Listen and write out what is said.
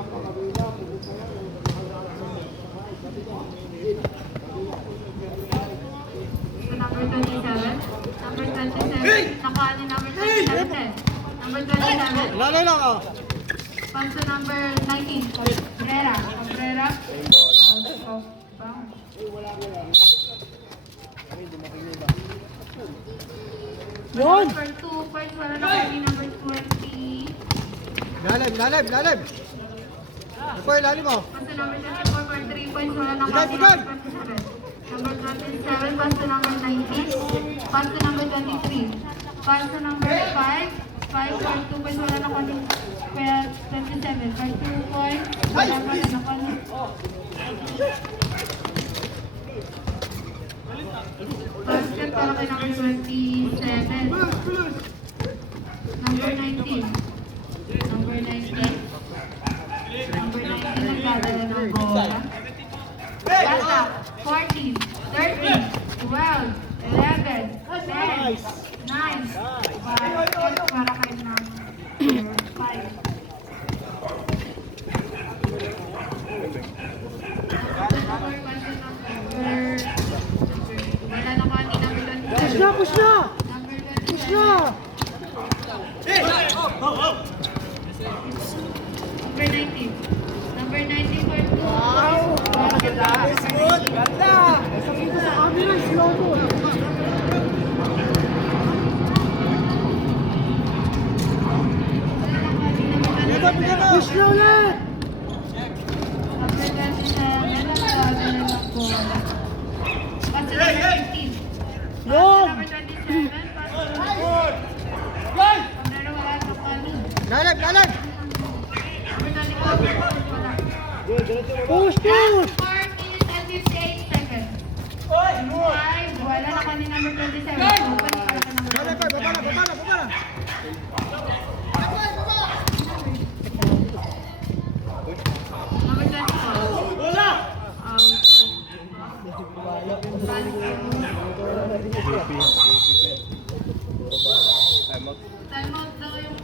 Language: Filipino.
So number 27. Number 27. Nakuha ni number 27. Number 27. Lalo lang ah. Comes to number 19. Cabrera. Cabrera. Yun! For 2 points, wala na kami number 20. Lalim! Ito po yung lalim mo. Pass to number 24 for 3 points, wala na kami Sigal! number 27. Number 27, pass to number 19. Pass to number 23. Pass to number 5. 5 for 2 points, wala na kami 27. For 2 points, wala na kami. Basket para kay number 27. Number 19. Number 19. Number 19 nagdadala ng bola. Bata, 14, 13, 12, 11, 10, 9, basket para kay number 5. Wala na kami number 27. Push na! Number Push 27. na! Number 19. Number 19 for 2. Wow! Nice good! Ganda! Sakita sa camera, slow mo. Push na ulit! Number 27. Nagdadala ng bola. Pass to number 15. Yun! Number 27. Pass to number 4. Cabrera wala sa kami. Lalim! Number 24. Wala. Push! 4 minutes and 58 seconds. 5. Wala na kami number 27. Open para sa number Lalim pa! Baba na! Number 24. Wala! Time out daw yung